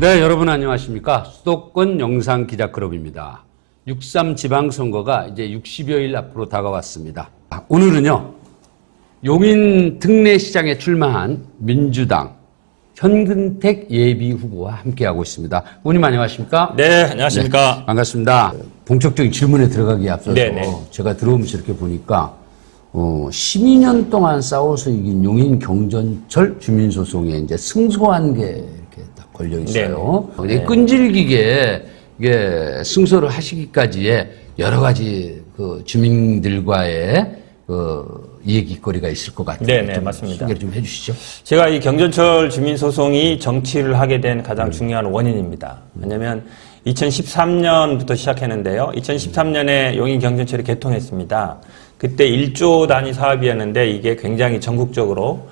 네, 여러분 안녕하십니까. 수도권 영상기자클럽입니다. 6.3 지방선거가 이제 60여일 앞으로 다가왔습니다. 오늘은요, 용인 특례시장에 출마한 민주당 현근택 예비후보와 함께하고 있습니다. 의원님 안녕하십니까? 네, 안녕하십니까. 네, 반갑습니다. 본격적인 질문에 들어가기에 앞서서 네네. 제가 들어오면서 이렇게 보니까 12년 동안 싸워서 이긴 용인 경전철 주민소송에 이제 승소한 게 이렇게 딱 걸려 있어요. 네. 끈질기게 이게 승소를 하시기까지의 여러 가지 그 주민들과의 그 얘기거리가 있을 것 같아요. 네네, 맞습니다. 소개를 좀 해주시죠. 제가 이 경전철 주민소송이 정치를 하게 된 가장 중요한 원인입니다. 왜냐하면 2013년부터 시작했는데요. 2013년에 용인 경전철이 개통했습니다. 그때 1조 단위 사업이었는데 이게 굉장히 전국적으로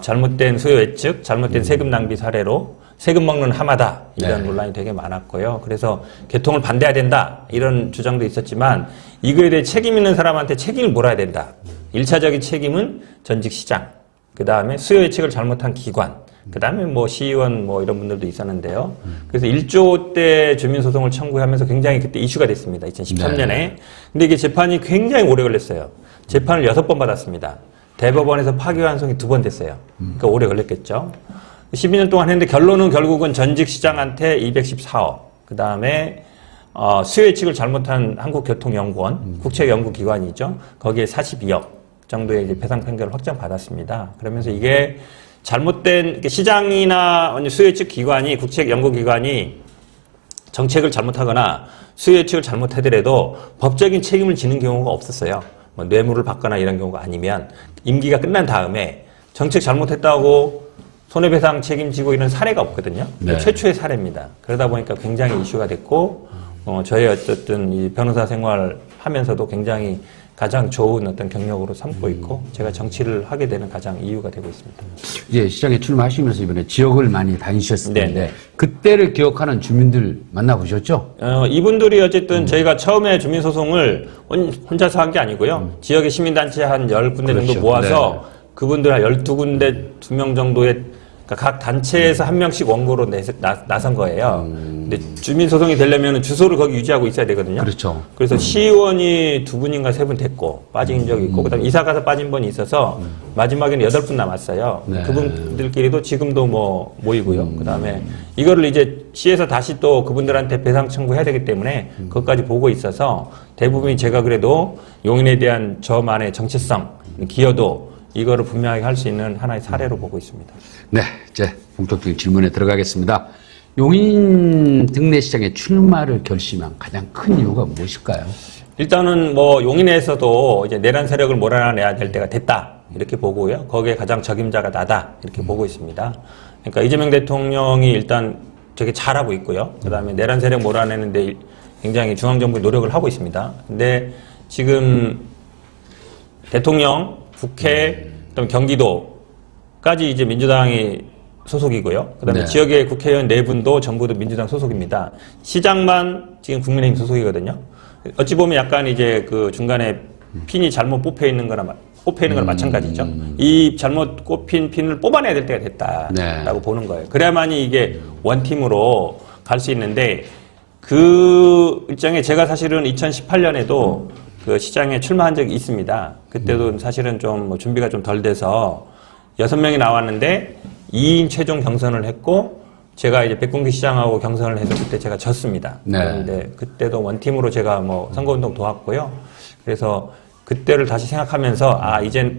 잘못된 수요 예측, 잘못된 세금 낭비 사례로 세금 먹는 하마다 이런 논란이 되게 많았고요. 그래서 개통을 반대해야 된다 이런 주장도 있었지만 이거에 대해 책임 있는 사람한테 책임을 물어야 된다. 1차적인 책임은 전직 시장, 그 다음에 수요 예측을 잘못한 기관, 그 다음에 뭐 시의원 뭐 이런 분들도 있었는데요. 그래서 1조대 주민소송을 청구하면서 굉장히 그때 이슈가 됐습니다. 2013년에. 근데 이게 재판이 굉장히 오래 걸렸어요. 재판을 6번 받았습니다. 대법원에서 파기환송이 2번 됐어요. 그러니까 오래 걸렸겠죠. 12년 동안 했는데 결론은 결국은 전직 시장한테 214억, 그 다음에 수요 예측을 잘못한 한국교통연구원, 국책연구기관이죠. 거기에 42억 정도의 이제 배상 판결을 확정받았습니다. 그러면서 이게 잘못된 시장이나 수요 예측 기관이, 국책연구기관이 정책을 잘못하거나 수요 예측을 잘못하더라도 법적인 책임을 지는 경우가 없었어요. 뭐 뇌물을 받거나 이런 경우가 아니면 임기가 끝난 다음에 정책 잘못했다고 손해배상 책임지고 이런 사례가 없거든요. 네. 최초의 사례입니다. 그러다 보니까 굉장히 이슈가 됐고, 저의 어쨌든 이 변호사 생활 하면서도 굉장히 가장 좋은 어떤 경력으로 삼고 있고, 제가 정치를 하게 되는 가장 이유가 되고 있습니다. 이제 시장에 출마하시면서 이번에 지역을 많이 다니셨을 텐데, 네네. 그때를 기억하는 주민들 만나보셨죠? 이분들이 어쨌든 저희가 처음에 주민소송을 혼자서 한 게 아니고요. 지역의 시민단체 한 10군데 그렇죠. 정도 모아서 그분들 한 12군데 2명 정도의 그러니까 각 단체에서 한 명씩 원고로 나선 거예요. 근데 주민소송이 되려면 주소를 거기 유지하고 있어야 되거든요. 그렇죠. 그래서 시의원이 2분인가 3분 됐고 빠진 적이 있고 그다음에 이사 가서 빠진 분이 있어서 마지막에는 8분 남았어요. 네. 그분들끼리도 지금도 뭐 모이고요. 그다음에 이거를 이제 시에서 다시 또 그분들한테 배상 청구해야 되기 때문에 그것까지 보고 있어서 대부분이 제가 그래도 용인에 대한 저만의 정체성, 기여도 이거를 분명하게 할 수 있는 하나의 사례로 보고 있습니다. 네, 이제 본격적인 질문에 들어가겠습니다. 용인 특례시장에 출마를 결심한 가장 큰 이유가 무엇일까요? 일단은 뭐 용인에서도 이제 내란 세력을 몰아내야 될 때가 됐다 이렇게 보고요. 거기에 가장 적임자가 나다 이렇게 보고 있습니다. 그러니까 이재명 대통령이 일단 되게 잘하고 있고요. 그다음에 내란 세력 몰아내는데 굉장히 중앙정부의 노력을 하고 있습니다. 근데 지금 대통령, 국회, 그다음 경기도까지 이제 민주당이 소속이고요. 그다음에 네. 지역의 국회의원 4분도 전부 다 민주당 소속입니다. 시장만 지금 국민의힘 소속이거든요. 어찌 보면 약간 이제 그 중간에 핀이 잘못 뽑혀 있는 거나 마찬가지죠. 이 잘못 꼽힌 핀을 뽑아내야 될 때가 됐다라고 네. 보는 거예요. 그래야만이 이게 원팀으로 갈 수 있는데 그 일정에 제가 사실은 2018년에도 그 시장에 출마한 적이 있습니다. 그때도 사실은 좀 뭐 준비가 좀 덜 돼서 6명이 나왔는데 2인 최종 경선을 했고 제가 이제 백군기 시장하고 경선을 해서 그때 제가 졌습니다. 네. 그런데 그때도 원팀으로 제가 뭐 선거운동 도왔고요. 그래서 그때를 다시 생각하면서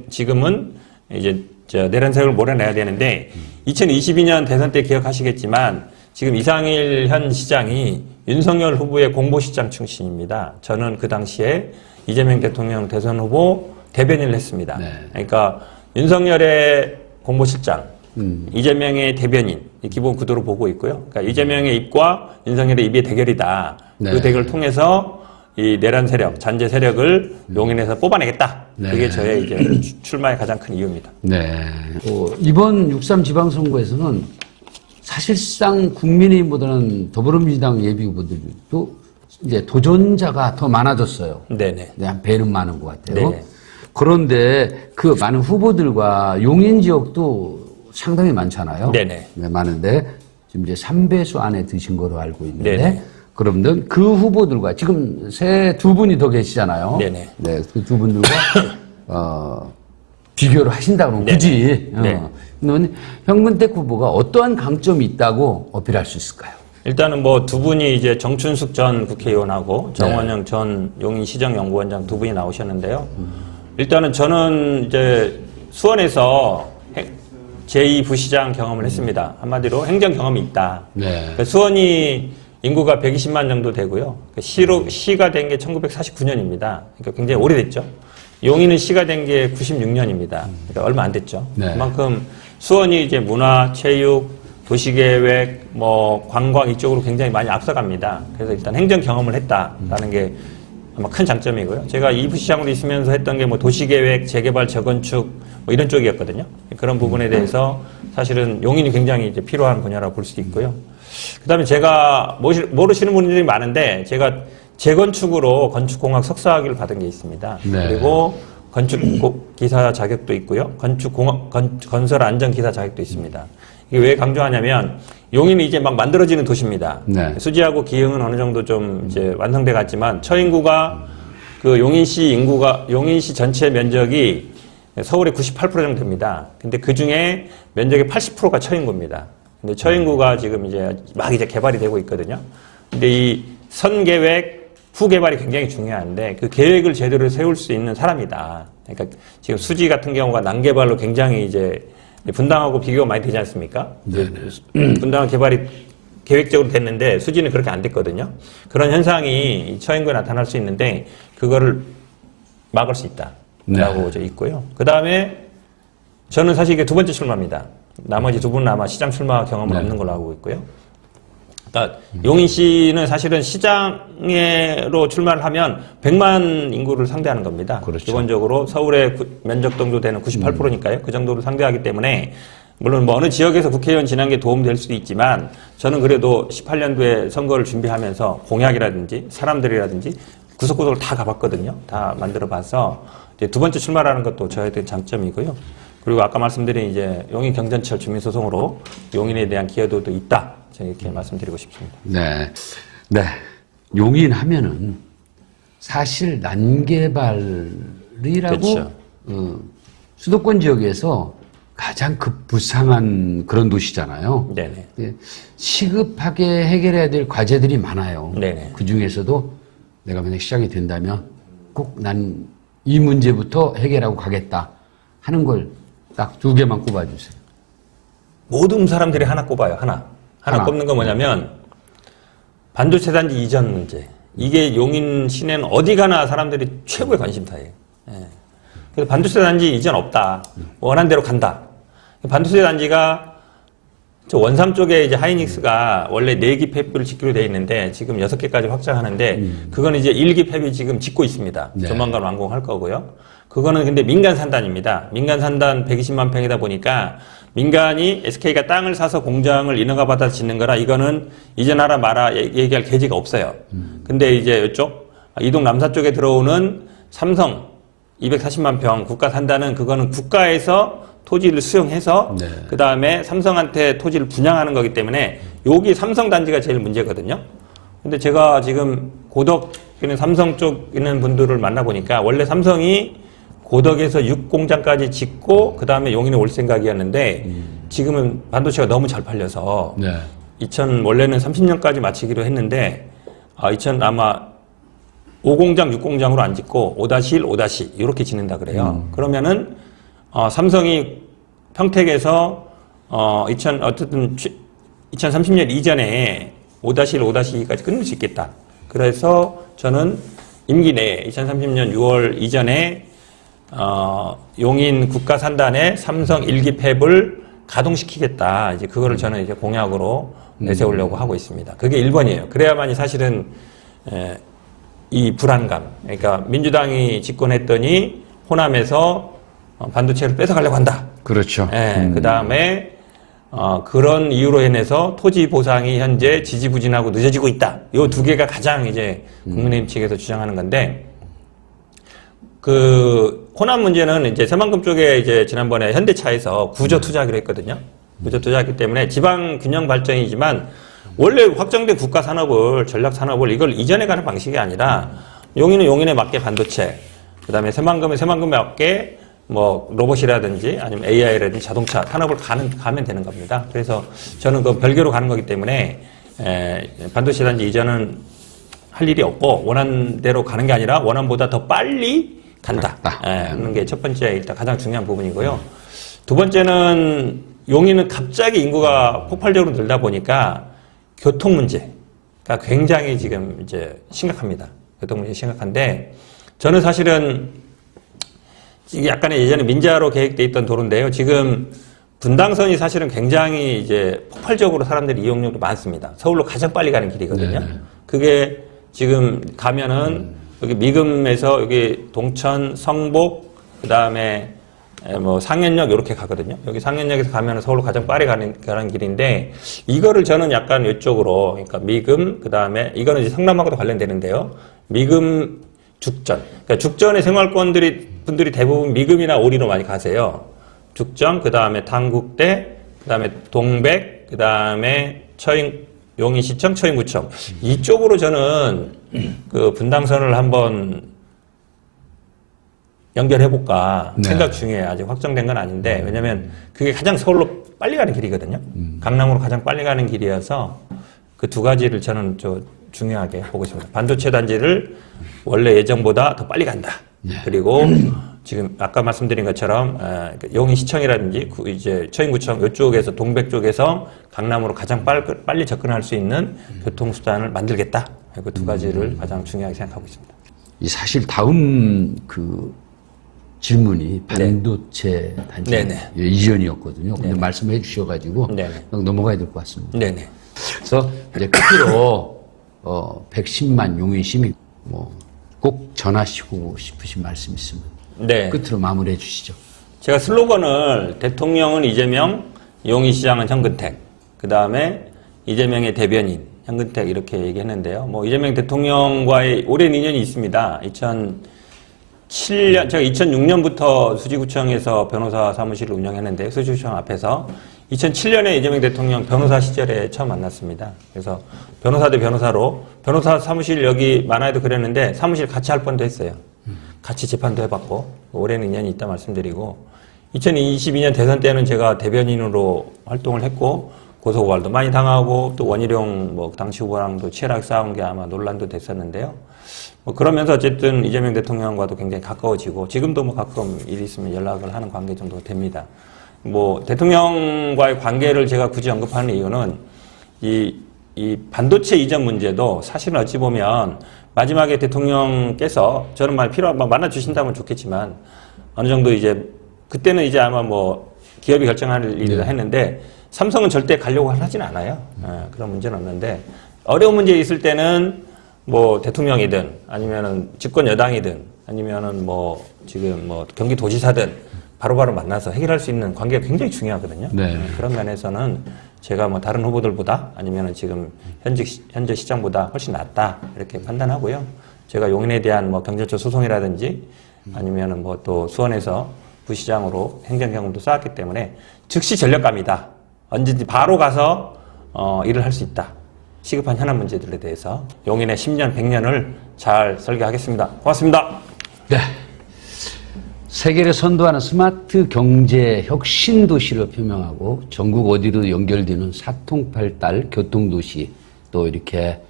지금은 이제 내란 세력을 몰아내야 되는데 2022년 대선 때 기억하시겠지만 지금 이상일 현 시장이 윤석열 후보의 공보시장 출신입니다. 저는 그 당시에 이재명 대통령 대선 후보 대변인을 했습니다. 네. 그러니까 윤석열의 공보실장, 이재명의 대변인, 기본 구도로 보고 있고요. 그러니까 이재명의 입과 윤석열의 입의 대결이다. 네. 그 대결을 통해서 이 내란 세력, 잔재 세력을 용인에서 뽑아내겠다. 네. 그게 저의 이제 출마의 가장 큰 이유입니다. 네. 이번 6.3 지방선거에서는 사실상 국민의힘보다는 더불어민주당 예비후보들도 이제 도전자가 더 많아졌어요. 네네. 네, 한 배는 많은 것 같아요. 네네. 그런데 그 많은 후보들과 용인 지역도 상당히 많잖아요. 네네. 네, 많은데 지금 이제 3배수 안에 드신 거로 알고 있는데 네네. 그러면 그 후보들과 지금 새 두 분이 더 계시잖아요. 네네. 네, 그 두 분들과 비교를 하신다고 그러면 굳이 네. 그러면 현근택 후보가 어떠한 강점이 있다고 어필할 수 있을까요? 일단은 뭐 두 분이 이제 정춘숙 전 국회의원하고 정원영 전 용인시정연구원장 두 분이 나오셨는데요. 일단은 저는 이제 수원에서 제2부시장 경험을 했습니다. 한마디로 행정 경험이 있다. 네. 그러니까 수원이 인구가 120만 정도 되고요. 시가 된 게 1949년입니다. 그러니까 굉장히 오래됐죠. 용인은 시가 된 게 96년입니다. 그러니까 얼마 안 됐죠. 네. 그만큼 수원이 이제 문화, 체육, 도시계획, 뭐 관광 이쪽으로 굉장히 많이 앞서갑니다. 그래서 일단 행정 경험을 했다라는 게 아마 큰 장점이고요. 제가 이부시장으로 있으면서 했던 게 뭐 도시계획, 재개발, 재건축 뭐 이런 쪽이었거든요. 그런 부분에 대해서 사실은 용인이 굉장히 이제 필요한 분야라고 볼 수도 있고요. 그다음에 제가 모르시는 분들이 많은데 제가 재건축으로 건축공학 석사학위를 받은 게 있습니다. 네. 그리고 건축기사 자격도 있고요. 건설 안전기사 자격도 있습니다. 이게 왜 강조하냐면 용인이 이제 막 만들어지는 도시입니다. 네. 수지하고 기흥은 어느 정도 좀 이제 완성돼 갔지만 처인구가 그 용인시 전체 면적이 서울의 98% 정도 됩니다. 근데 그 중에 면적의 80%가 처인구입니다. 근데 처인구가 지금 이제 막 이제 개발이 되고 있거든요. 근데 이 선계획, 후개발이 굉장히 중요한데 그 계획을 제대로 세울 수 있는 사람이다. 그러니까 지금 수지 같은 경우가 난개발로 굉장히 이제 분당하고 비교가 많이 되지 않습니까? 분당은 개발이 계획적으로 됐는데 수지는 그렇게 안 됐거든요. 그런 현상이 처인구에 나타날 수 있는데 그거를 막을 수 있다라고 이제 있고요. 그 다음에 저는 사실 이게 두 번째 출마입니다. 나머지 두 분은 아마 시장 출마 경험은 없는 걸로 알고 있고요. 그러니까 용인시는 사실은 시장으로 출마를 하면 100만 인구를 상대하는 겁니다. 그렇죠. 기본적으로 서울의 면적 정도 되는 98%니까요. 그 정도를 상대하기 때문에 물론 뭐 어느 지역에서 국회의원 지난 게 도움될 수도 있지만 저는 그래도 18년도에 선거를 준비하면서 공약이라든지 사람들이라든지 구석구석을 다 가봤거든요. 다 만들어봐서 이제 두 번째 출마라는 것도 저에 대한 장점이고요. 그리고 아까 말씀드린 이제 용인 경전철 주민소송으로 용인에 대한 기여도도 있다. 제가 이렇게 말씀드리고 싶습니다. 네. 네. 용인 하면은 사실 난개발이라고 그렇죠. 수도권 지역에서 가장 급부상한 그런 도시잖아요. 네네. 예, 시급하게 해결해야 될 과제들이 많아요. 네네. 그 중에서도 내가 만약 시장이 된다면 꼭 난 이 문제부터 해결하고 가겠다 하는 걸 딱 두 개만 꼽아주세요. 모든 사람들이 하나 꼽아요. 하나 꼽는 건 뭐냐면 반도체 단지 이전 문제. 이게 용인 시내는 어디 가나 사람들이 최고의 관심사예요. 예. 그래서 반도체 단지 이전 없다. 원한 대로 간다. 반도체 단지가 저 원삼 쪽에 이제 하이닉스가 원래 4기 팹을 짓기로 돼 있는데 지금 6개까지 확장하는데 그건 이제 1기 팹이 지금 짓고 있습니다. 네. 조만간 완공할 거고요. 그거는 근데 민간 산단입니다. 민간 산단 120만 평이다 보니까 민간이 SK가 땅을 사서 공장을 인허가 받아 짓는 거라 이거는 이전하라 마라 얘기할 계기가 없어요. 근데 이제 이쪽 이동 남사 쪽에 들어오는 삼성 240만 평 국가 산다는 그거는 국가에서 토지를 수용해서 네. 그 다음에 삼성한테 토지를 분양하는 거기 때문에 여기 삼성 단지가 제일 문제거든요. 근데 제가 지금 고덕 있는 삼성 쪽 있는 분들을 만나보니까 원래 삼성이 고덕에서 6공장까지 짓고 그 다음에 용인에 올 생각이었는데 지금은 반도체가 너무 잘 팔려서 네. 원래는 30년까지 마치기로 했는데 2000 아마 5공장, 6공장으로 안 짓고 5-1, 5- 이렇게 짓는다 그래요. 그러면은 삼성이 평택에서 어쨌든 2030년 이전에 5-1, 5-2까지 끝낼 수 있겠다. 그래서 저는 임기 내에 2030년 6월 이전에 용인 국가산단에 삼성 1기 팹을 가동시키겠다. 이제 그거를 저는 이제 공약으로 내세우려고 하고 있습니다. 그게 1번이에요. 그래야만이 사실은 이 불안감. 그러니까 민주당이 집권했더니 호남에서 반도체를 뺏어가려고 한다. 그렇죠. 그 다음에 그런 이유로 인해서 토지 보상이 현재 지지부진하고 늦어지고 있다. 이 두 개가 가장 이제 국민의힘 측에서 주장하는 건데, 그 호남 문제는 이제 새만금 쪽에 이제 지난번에 현대차에서 구조 투자하기로 했거든요. 그저 투자했기 때문에 지방 균형 발전이지만 원래 확정된 국가 산업을 전략 산업을 이걸 이전해 가는 방식이 아니라 용인은 용인에 맞게 반도체, 그다음에 새만금은 새만금에 맞게 뭐 로봇이라든지 아니면 AI라든지 자동차 산업을 가면 되는 겁니다. 그래서 저는 그 별개로 가는 거기 때문에 반도체 단지 이전은 할 일이 없고 원하는 대로 가는 게 아니라 원함보다 더 빨리 간다. 하는 게 첫 번째 일단 가장 중요한 부분이고요. 두 번째는 용인은 갑자기 인구가 폭발적으로 늘다 보니까 교통 문제가 굉장히 지금 이제 심각합니다. 교통 문제 심각한데 저는 사실은 이게 약간의 예전에 민자로 계획돼 있던 도로인데요. 지금 분당선이 사실은 굉장히 이제 폭발적으로 사람들이 이용률이 많습니다. 서울로 가장 빨리 가는 길이거든요. 네네. 그게 지금 가면은 여기 미금에서 여기 동천, 성복, 그 다음에 뭐 상현역 이렇게 가거든요. 여기 상현역에서 가면은 서울로 가장 빨리 가는 길인데 이거를 저는 약간 이쪽으로 그러니까 미금, 그 다음에 이거는 이제 성남하고도 관련되는데요. 미금 죽전. 그러니까 죽전의 분들이 대부분 미금이나 오리로 많이 가세요. 죽전, 그 다음에 당국대, 그 다음에 동백, 그 다음에 용인시청, 처인구청. 이쪽으로 저는 그 분당선을 한번 연결해볼까 생각 중에 아직 확정된 건 아닌데 왜냐면 그게 가장 서울로 빨리 가는 길이거든요. 강남으로 가장 빨리 가는 길이어서 그 두 가지를 저는 중요하게 보고 있습니다. 반도체 단지를 원래 예정보다 더 빨리 간다. 그리고 지금 아까 말씀드린 것처럼 용인시청이라든지 이제 처인구청 이쪽에서 동백 쪽에서 강남으로 가장 빨리 접근할 수 있는 교통수단을 만들겠다. 그 두 가지를 가장 중요하게 생각하고 있습니다. 사실 다음 그 질문이 반도체 단지 이전이었거든요. 근데 말씀해 주셔가지고 넘어가야 될 것 같습니다. 네네. 그래서 이제 끝으로 110만 용인 시민 꼭 전하시고 싶으신 말씀 있으면 끝으로 마무리해 주시죠. 제가 슬로건을 대통령은 이재명, 용인시장은 현근택, 그 다음에 이재명의 대변인 현근택 이렇게 얘기했는데요. 뭐 이재명 대통령과의 오랜 인연이 있습니다. 2007년 제가 2006년부터 수지구청에서 변호사 사무실을 운영했는데 수지구청 앞에서 2007년에 이재명 대통령 변호사 시절에 처음 만났습니다. 그래서 변호사 대 변호사로 변호사 사무실 여기 만화에도 그렸는데 사무실 같이 할 뻔도 했어요. 같이 재판도 해봤고 오랜 인연이 있다 말씀드리고 2022년 대선 때는 제가 대변인으로 활동을 했고 고소고발도 많이 당하고 또 원희룡 당시 후보랑도 치열하게 싸운 게 아마 논란도 됐었는데요. 그러면서 어쨌든 이재명 대통령과도 굉장히 가까워지고 지금도 가끔 일 있으면 연락을 하는 관계 정도 됩니다. 대통령과의 관계를 제가 굳이 언급하는 이유는 이 반도체 이전 문제도 사실은 어찌 보면 마지막에 대통령께서 저는 만나 주신다면 좋겠지만 어느 정도 이제 그때는 이제 아마 기업이 결정할 일이라 했는데 삼성은 절대 가려고 하진 않아요. 그런 문제는 없는데 어려운 문제 있을 때는 대통령이든 아니면은 집권 여당이든 아니면은 지금 경기도지사든 바로바로 만나서 해결할 수 있는 관계가 굉장히 중요하거든요. 그런 면에서는 제가 다른 후보들보다 아니면은 지금 현재 시장보다 훨씬 낫다 이렇게 판단하고요. 제가 용인에 대한 경제적 소송이라든지 아니면은 또 수원에서 부시장으로 행정 경험도 쌓았기 때문에 즉시 전력감이다. 언제든지 바로 가서 일을 할 수 있다. 시급한 현안 문제들에 대해서 용인의 10년, 100년을 잘 설계하겠습니다. 고맙습니다. 네. 세계를 선도하는 스마트 경제 혁신 도시를 표명하고 전국 어디로 연결되는 사통팔달 교통도시 또 이렇게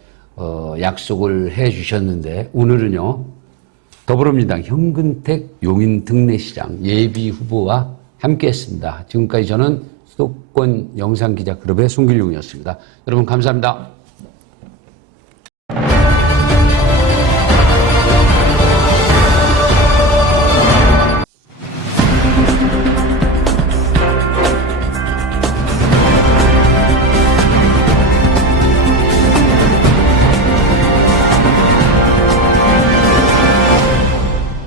약속을 해 주셨는데 오늘은요 더불어민주당 현근택 용인 특례시장 예비 후보와 함께했습니다. 지금까지 저는 수도권 영상기자클럽의 송길용이었습니다. 여러분 감사합니다.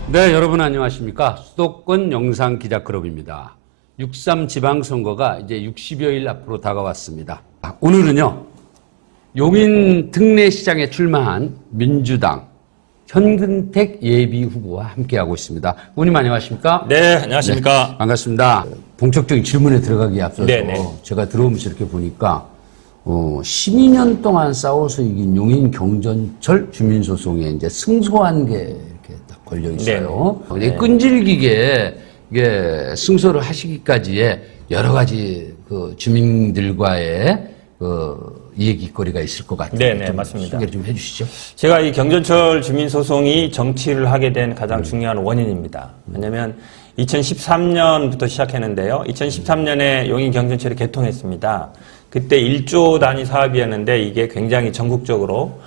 네, 여러분 안녕하십니까? 수도권 영상기자클럽입니다. 6.3 지방선거가 이제 60여일 앞으로 다가왔습니다. 오늘은요, 용인 특례시장에 출마한 민주당 현근택 예비후보와 함께하고 있습니다. 후보님 안녕하십니까? 네, 안녕하십니까? 네, 반갑습니다. 본격적인 질문에 들어가기에 앞서서 네네. 제가 들어오면서 이렇게 보니까 12년 동안 싸워서 이긴 용인 경전철 주민소송에 이제 승소한 게 이렇게 딱 걸려 있어요. 네네. 끈질기게 이게 승소를 하시기까지의 여러 가지 그 주민들과의 그 얘기거리가 있을 것 같아요. 네네, 좀 맞습니다. 소개를 좀 해주시죠. 제가 이 경전철 주민소송이 정치를 하게 된 가장 중요한 원인입니다. 왜냐하면 2013년부터 시작했는데요. 2013년에 용인 경전철이 개통했습니다. 그때 1조 단위 사업이었는데 이게 굉장히 전국적으로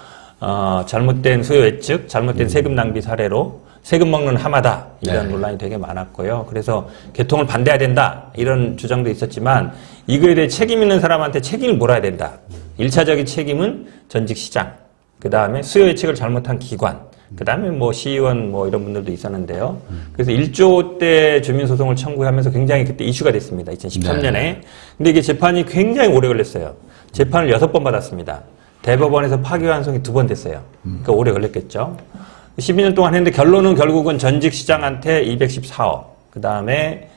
잘못된 수요 예측, 잘못된 세금 낭비 사례로 세금 먹는 하마다 이런 논란이 되게 많았고요. 그래서 개통을 반대해야 된다 이런 주장도 있었지만 이거에 대해 책임 있는 사람한테 책임을 물어야 된다. 1차적인 책임은 전직 시장, 그 다음에 수요 예측을 잘못한 기관, 그 다음에 뭐 시의원 뭐 이런 분들도 있었는데요. 그래서 1조대 주민소송을 청구하면서 굉장히 그때 이슈가 됐습니다. 2013년에. 근데 이게 재판이 굉장히 오래 걸렸어요. 재판을 6번 받았습니다. 대법원에서 파기환송이 2번 됐어요. 그러니까 오래 걸렸겠죠. 12년 동안 했는데 결론은 결국은 전직 시장한테 214억, 그 다음에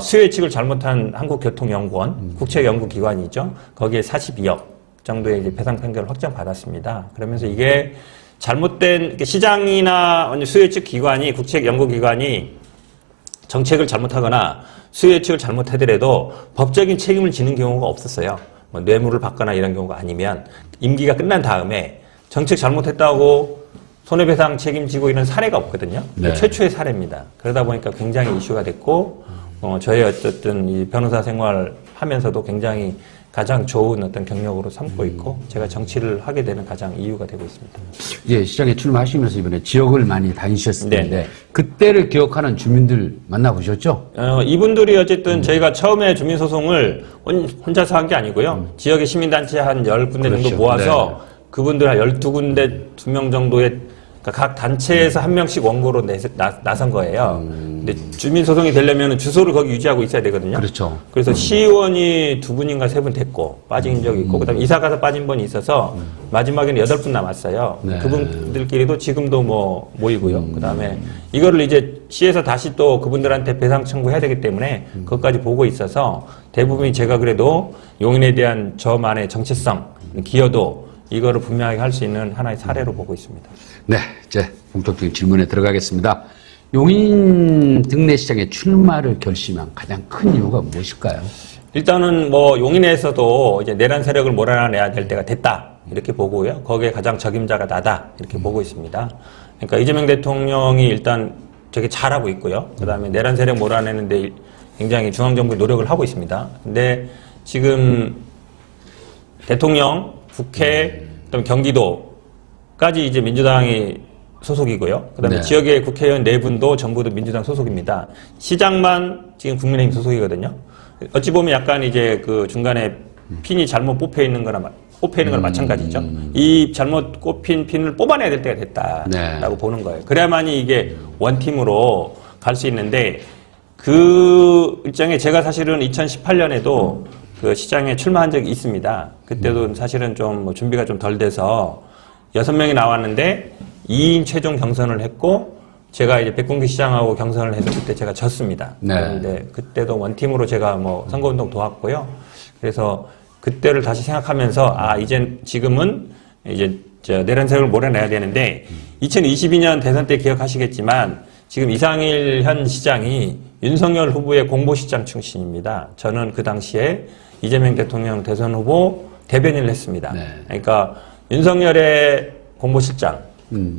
수요 예측을 잘못한 한국교통연구원, 국책연구기관이죠. 거기에 42억 정도의 이제 배상 판결을 확정받았습니다. 그러면서 이게 잘못된 시장이나 수요 예측 기관이, 국책연구기관이 정책을 잘못하거나 수요 예측을 잘못하더라도 법적인 책임을 지는 경우가 없었어요. 뭐 뇌물을 받거나 이런 경우가 아니면 임기가 끝난 다음에 정책 잘못했다고 손해배상 책임지고 이런 사례가 없거든요. 네. 최초의 사례입니다. 그러다 보니까 굉장히 이슈가 됐고, 저의 어쨌든 이 변호사 생활 하면서도 굉장히 가장 좋은 어떤 경력으로 삼고 있고, 제가 정치를 하게 되는 가장 이유가 되고 있습니다. 예, 시장에 출마하시면서 이번에 지역을 많이 다니셨을 텐데, 네네. 그때를 기억하는 주민들 만나보셨죠? 이분들이 어쨌든 저희가 처음에 주민소송을 혼자서 한 게 아니고요. 지역의 시민단체 한 10군데 그렇죠. 정도 모아서 그분들 한 12군데, 2명 정도의 각 단체에서 한 명씩 원고로 나선 거예요. 근데 주민소송이 되려면 주소를 거기 유지하고 있어야 되거든요. 그렇죠. 그래서 시의원이 2분인가 3분 됐고, 빠진 적이 있고, 그 다음에 이사 가서 빠진 분이 있어서, 마지막에는 8분 남았어요. 네. 그분들끼리도 지금도 뭐 모이고요. 그 다음에 이거를 이제 시에서 다시 또 그분들한테 배상 청구해야 되기 때문에, 그것까지 보고 있어서, 대부분이 제가 그래도 용인에 대한 저만의 정체성, 기여도, 이거를 분명하게 할 수 있는 하나의 사례로 보고 있습니다. 네, 이제 본격적인 질문에 들어가겠습니다. 용인 등내시장에 출마를 결심한 가장 큰 이유가 무엇일까요? 일단은 뭐 용인에서도 이제 내란 세력을 몰아내야 될 때가 됐다 이렇게 보고요. 거기에 가장 적임자가 나다 이렇게 보고 있습니다. 그러니까 이재명 대통령이 일단 되게 잘하고 있고요. 그다음에 내란 세력 몰아내는데 굉장히 중앙정부의 노력을 하고 있습니다. 근데 지금 대통령, 국회, 그다음 경기도까지 이제 민주당이 소속이고요. 그다음에 네. 지역의 국회의원 4분도 전부 다 민주당 소속입니다. 시장만 지금 국민의힘 소속이거든요. 어찌 보면 약간 이제 그 중간에 핀이 잘못 뽑혀 있는 거나 마찬가지죠. 이 잘못 꼽힌 핀을 뽑아내야 될 때가 됐다라고 네. 보는 거예요. 그래야만이 이게 원팀으로 갈 수 있는데 그 일정에 제가 사실은 2018년에도 그 시장에 출마한 적이 있습니다. 그때도 사실은 좀 뭐 준비가 좀 덜 돼서 6명이 나왔는데 2인 최종 경선을 했고 제가 이제 백군기 시장하고 경선을 해서 그때 제가 졌습니다. 네. 그런데 그때도 원팀으로 제가 뭐 선거운동 도왔고요. 그래서 그때를 다시 생각하면서 지금은 이제 내란 세력을 몰아내야 되는데 2022년 대선 때 기억하시겠지만 지금 이상일 현 시장이 윤석열 후보의 공보시장 출신입니다. 저는 그 당시에 이재명 대통령 대선 후보 대변인을 했습니다. 네. 그러니까 윤석열의 공보실장,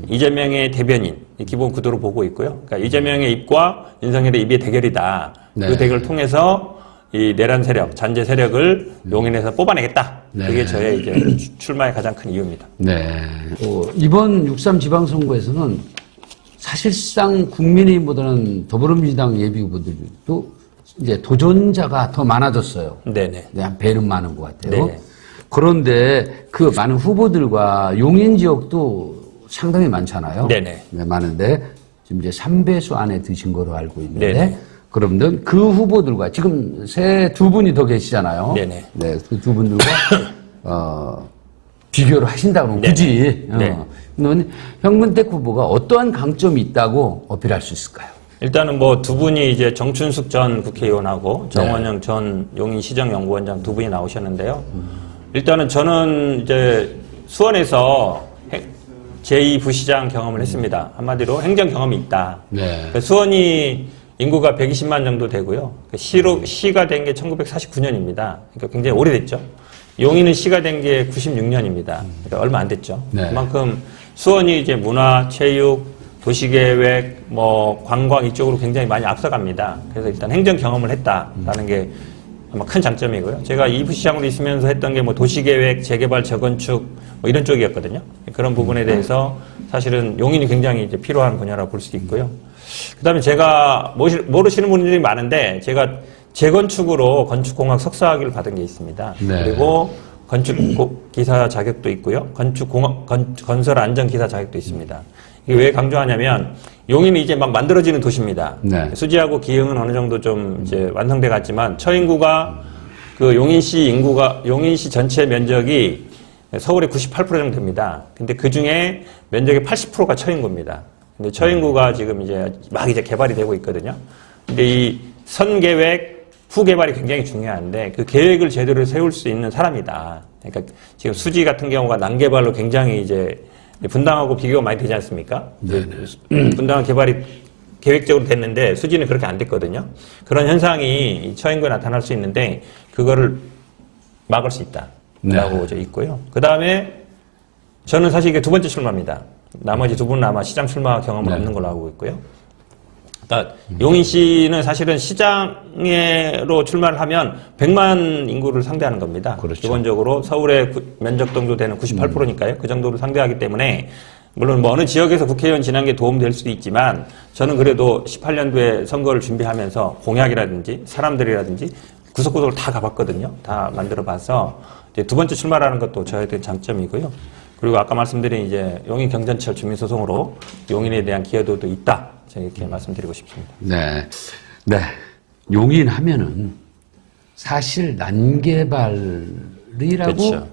이재명의 대변인, 기본 구도로 보고 있고요. 그러니까 이재명의 입과 윤석열의 입의 대결이다. 네. 그 대결을 통해서 이 내란 세력, 잔재 세력을 용인에서 뽑아내겠다. 네. 그게 저의 이제 출마의 가장 큰 이유입니다. 네. 이번 6.3 지방선거에서는 사실상 국민의힘보다는 더불어민주당 예비후보들도 이제 도전자가 더 많아졌어요. 네네. 네, 한 배는 많은 것 같아요. 네. 그런데 그 많은 후보들과 용인 지역도 상당히 많잖아요. 네네. 네, 많은데 지금 이제 3배수 안에 드신 거로 알고 있는데 네네. 그러면 그 후보들과 지금 두 분이 더 계시잖아요. 네네. 네, 그 두 분들과 비교를 하신다고 하면 네네. 굳이 네. 그러면 현근택 후보가 어떠한 강점이 있다고 어필할 수 있을까요? 일단은 뭐 두 분이 이제 정춘숙 전 국회의원하고 정원영 전 용인시정연구원장 두 분이 나오셨는데요. 일단은 저는 이제 수원에서 제2부시장 경험을 했습니다. 한마디로 행정 경험이 있다. 네. 수원이 인구가 120만 정도 되고요. 시가 된 게 1949년입니다. 그러니까 굉장히 오래됐죠. 용인은 시가 된 게 96년입니다. 그러니까 얼마 안 됐죠. 네. 그만큼 수원이 이제 문화, 체육, 도시계획, 뭐 관광 이쪽으로 굉장히 많이 앞서갑니다. 그래서 일단 행정 경험을 했다라는 게 아마 큰 장점이고요. 제가 이부시장으로 있으면서 했던 게 뭐 도시계획, 재개발, 재건축 뭐 이런 쪽이었거든요. 그런 부분에 대해서 사실은 용인이 굉장히 이제 필요한 분야라고 볼 수도 있고요. 그다음에 제가 모르시는 분들이 많은데 제가 재건축으로 건축공학 석사학위를 받은 게 있습니다. 네. 그리고 건축기사 자격도 있고요. 건설 안전기사 자격도 있습니다. 이게 왜 강조하냐면 용인이 이제 막 만들어지는 도시입니다. 네. 수지하고 기흥은 어느 정도 좀 이제 완성돼 갔지만 처인구가 그 용인시 전체 면적이 서울의 98% 정도 됩니다. 근데 그 중에 면적의 80%가 처인구입니다. 근데 처인구가 지금 이제 막 이제 개발이 되고 있거든요. 근데 이 선계획, 후개발이 굉장히 중요한데 그 계획을 제대로 세울 수 있는 사람이다. 그러니까 지금 수지 같은 경우가 난개발로 굉장히 이제 분당하고 비교가 많이 되지 않습니까? 분당은 개발이 계획적으로 됐는데 수지는 그렇게 안 됐거든요. 그런 현상이 처인구에 나타날 수 있는데 그거를 막을 수 있다라고 이제 있고요. 그 다음에 저는 사실 이게 두 번째 출마입니다. 나머지 두 분은 아마 시장 출마 경험은 없는 걸로 알고 있고요. 그러니까 용인시는 사실은 시장으로 출마를 하면 100만 인구를 상대하는 겁니다. 그렇죠. 기본적으로 서울의 면적 정도 되는 98%니까요. 그 정도를 상대하기 때문에 물론 뭐 어느 지역에서 국회의원 지난 게 도움될 수도 있지만 저는 그래도 18년도에 선거를 준비하면서 공약이라든지 사람들이라든지 구석구석을 다 가봤거든요. 다 만들어 봐서 이제 두 번째 출마라는 것도 저에 대한 장점이고요. 그리고 아까 말씀드린 이제 용인 경전철 주민소송으로 용인에 대한 기여도도 있다. 제가 이렇게 말씀드리고 싶습니다. 네. 네. 용인 하면은 사실 난개발이라고 그렇죠.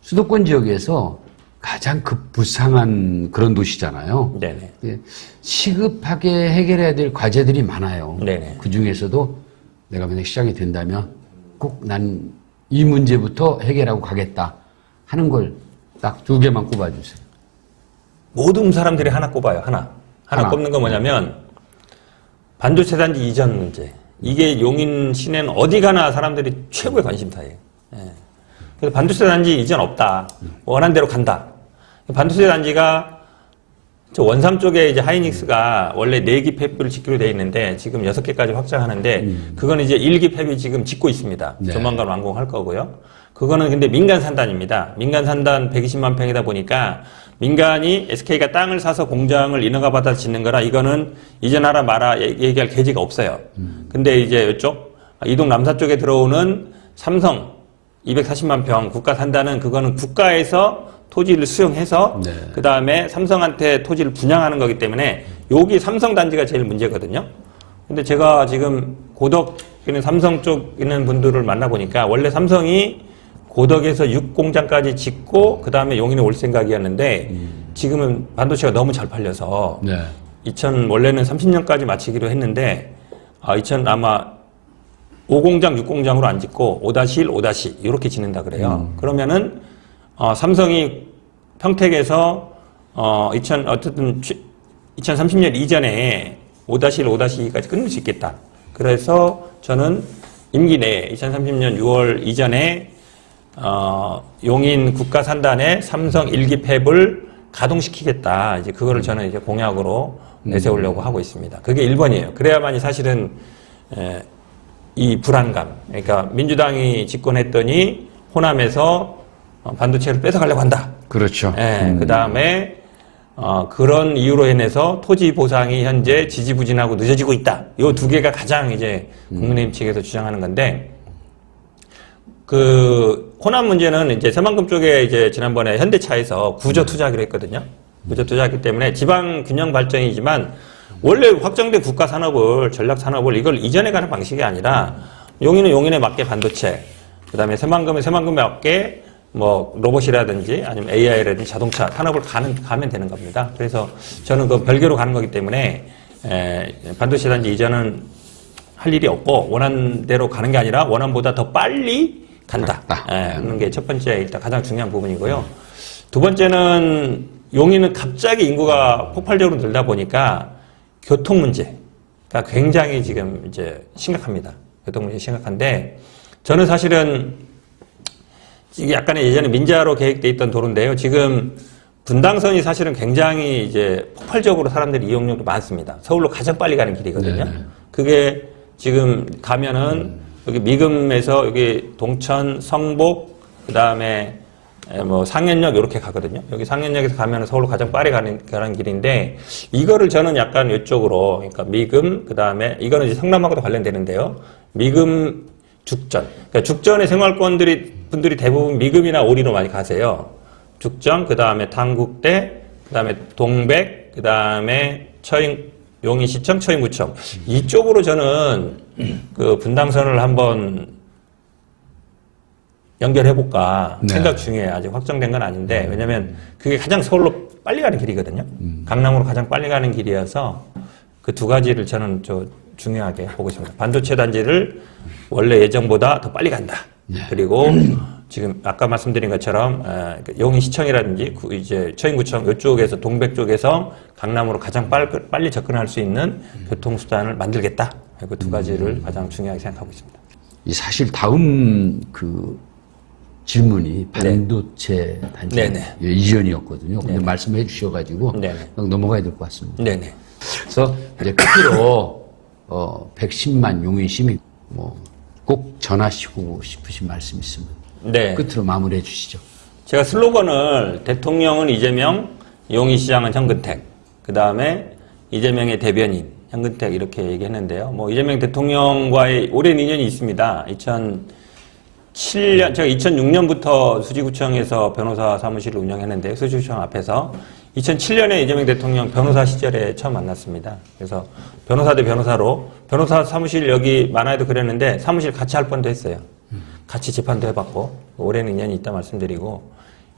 수도권 지역에서 가장 급부상한 그런 도시잖아요. 네네. 예, 시급하게 해결해야 될 과제들이 많아요. 네네. 그 중에서도 내가 만약 시장이 된다면 꼭 난 이 문제부터 해결하고 가겠다 하는 걸 딱 두 개만 꼽아주세요. 모든 사람들이 하나 꼽아요. 하나 꼽는 건 뭐냐면 반도체 단지 이전 문제. 이게 용인 시내는 어디 가나 사람들이 최고의 관심사예요. 예. 그래서 반도체 단지 이전 없다. 원하는 대로 간다. 반도체 단지가 저 원삼 쪽에 이제 하이닉스가 원래 4기 팹을 짓기로 돼 있는데 지금 6개까지 확장하는데 그거는 이제 1기 팹이 지금 짓고 있습니다. 네. 조만간 완공할 거고요. 그거는 근데 민간 산단입니다. 민간 산단 120만 평이다 보니까 민간이 SK가 땅을 사서 공장을 인허가 받아 짓는 거라 이거는 이전하라 마라 얘기할 계기가 없어요. 근데 이제 이쪽 이동 남사 쪽에 들어오는 삼성 240만 평 국가 산단은 그거는 국가에서 토지를 수용해서 네. 그 다음에 삼성한테 토지를 분양하는 거기 때문에 여기 삼성 단지가 제일 문제거든요. 근데 제가 지금 고덕 있는 삼성 쪽 있는 분들을 만나보니까 원래 삼성이 고덕에서 6공장까지 짓고 그 다음에 용인에 올 생각이었는데 지금은 반도체가 너무 잘 팔려서 네. 원래는 30년까지 마치기로 했는데 아마 5공장, 6공장으로 안 짓고 5-1, 5- 이렇게 짓는다 그래요. 그러면은 삼성이 평택에서 어쨌든 2030년 이전에 5-1, 5-2까지 끝낼 수 있겠다. 그래서 저는 임기 내에 2030년 6월 이전에 용인 국가산단에 삼성 1기 팹을 가동시키겠다. 이제 그거를 저는 이제 공약으로 내세우려고 하고 있습니다. 그게 1번이에요. 그래야만이 사실은 이 불안감. 그러니까 민주당이 집권했더니 호남에서 반도체를 뺏어가려고 한다. 그렇죠. 그 다음에 그런 이유로 인해서 토지 보상이 현재 지지부진하고 늦어지고 있다. 이 두 개가 가장 이제 국민의힘 측에서 주장하는 건데, 그 호남 문제는 이제 새만금 쪽에 이제 지난번에 현대차에서 구조 투자하기로 했거든요. 구조 투자하기 때문에 지방 균형 발전이지만 원래 확정된 국가 산업을 전략 산업을 이걸 이전해 가는 방식이 아니라 용인은 용인에 맞게 반도체, 그다음에 새만금은 새만금에 맞게 뭐 로봇이라든지 아니면 AI라든지 자동차 산업을 가면 되는 겁니다. 그래서 저는 그 별개로 가는 거기 때문에 반도체 단지 이전은 할 일이 없고 원한대로 가는 게 아니라 원한보다 더 빨리 간다. 하는 게 첫 번째 일단 가장 중요한 부분이고요. 두 번째는 용인은 갑자기 인구가 폭발적으로 늘다 보니까 교통 문제가 굉장히 지금 이제 심각합니다. 교통 문제 심각한데 저는 사실은 이게 약간의 예전에 민자로 계획돼 있던 도로인데요. 지금 분당선이 사실은 굉장히 이제 폭발적으로 사람들이 이용률이 많습니다. 서울로 가장 빨리 가는 길이거든요. 네. 그게 지금 가면은 여기 미금에서 여기 동천, 성복, 그 다음에 뭐 상현역 이렇게 가거든요. 여기 상현역에서 가면 서울로 가장 빠르게 가는 길인데 이거를 저는 약간 이쪽으로 그러니까 미금 그 다음에 이거는 이제 성남하고도 관련되는데요. 미금 죽전. 그러니까 죽전의 생활권분들이 대부분 미금이나 오리로 많이 가세요. 죽전, 그 다음에 당국대, 그 다음에 동백, 그 다음에 용인시청, 처인구청. 이쪽으로 저는 그 분당선을 한번 연결해볼까 생각 중이에요. 아직 확정된 건 아닌데, 왜냐면 그게 가장 서울로 빨리 가는 길이거든요. 강남으로 가장 빨리 가는 길이어서 그 두 가지를 저는 중요하게 보고 있습니다. 반도체 단지를 원래 예정보다 더 빨리 간다. 그리고 지금 아까 말씀드린 것처럼 용인시청이라든지 이제 처인구청 이쪽에서 동백 쪽에서 강남으로 가장 빨리 접근할 수 있는 교통수단을 만들겠다. 그 두 가지를 가장 중요하게 생각하고 있습니다. 사실 다음 그 질문이 반도체 단지 이전이었거든요. 근데 말씀해 주셔가지고 넘어가야 될 것 같습니다. 네네. 그래서 이제 끝으로 110만 용인 시민 꼭 전하시고 싶으신 말씀 있으면 끝으로 마무리해 주시죠. 제가 슬로건을 대통령은 이재명, 용인시장은 현근택, 그 다음에 이재명의 대변인 현근택 이렇게 얘기했는데요. 뭐 이재명 대통령과의 오랜 인연이 있습니다. 2007년 제가 2006년부터 수지구청에서 변호사 사무실을 운영했는데 수지구청 앞에서 2007년에 이재명 대통령 변호사 시절에 처음 만났습니다. 그래서 변호사 대 변호사로 변호사 사무실 여기 만화에도 그랬는데 사무실 같이 할 뻔도 했어요. 같이 재판도 해봤고 오랜 인연이 있다 말씀드리고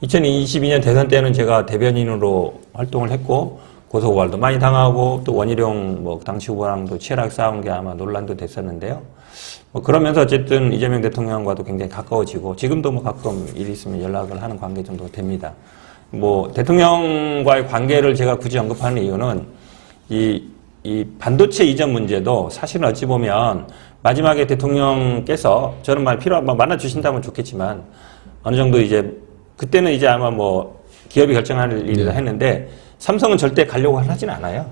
2022년 대선 때는 제가 대변인으로 활동을 했고 고소고발도 많이 당하고 또 원희룡 뭐 당시 후보랑도 치열하게 싸운 게 아마 논란도 됐었는데요. 뭐 그러면서 어쨌든 이재명 대통령과도 굉장히 가까워지고 지금도 뭐 가끔 일이 있으면 연락을 하는 관계 정도 됩니다. 뭐 대통령과의 관계를 제가 굳이 언급하는 이유는 이 반도체 이전 문제도 사실은 어찌 보면 마지막에 대통령께서 저는 만나 주신다면 좋겠지만 어느 정도 이제 그때는 이제 아마 뭐 기업이 결정할 일이라 했는데 삼성은 절대 가려고 하진 않아요.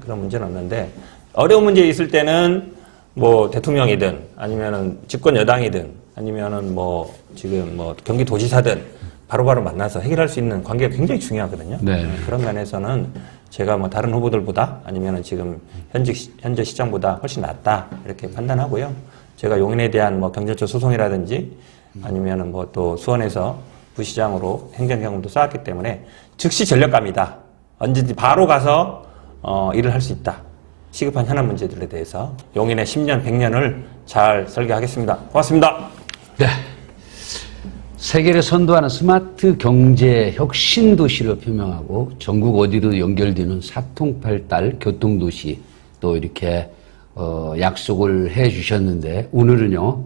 그런 문제는 없는데 어려운 문제 있을 때는 뭐 대통령이든 아니면은 집권 여당이든 아니면은 뭐 지금 뭐 경기도지사든 바로바로 만나서 해결할 수 있는 관계가 굉장히 중요하거든요. 그런 면에서는 제가 뭐 다른 후보들보다 아니면은 지금 현재 시장보다 훨씬 낫다 이렇게 판단하고요. 제가 용인에 대한 뭐 경전처 소송이라든지 아니면은 뭐 또 수원에서 부시장으로 행정 경험도 쌓았기 때문에 즉시 전력감이다. 언제든지 바로 가서 일을 할 수 있다. 시급한 현안 문제들에 대해서 용인의 10년, 100년을 잘 설계하겠습니다. 고맙습니다. 네. 세계를 선도하는 스마트 경제 혁신 도시를 표명하고 전국 어디로 연결되는 사통팔달 교통도시 또 이렇게 약속을 해 주셨는데 오늘은요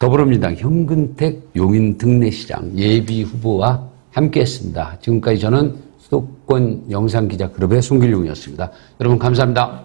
더불어민주당 현근택 용인 특례시장 예비 후보와 함께했습니다. 지금까지 저는 수도권 영상기자그룹의 송길용이었습니다. 여러분 감사합니다.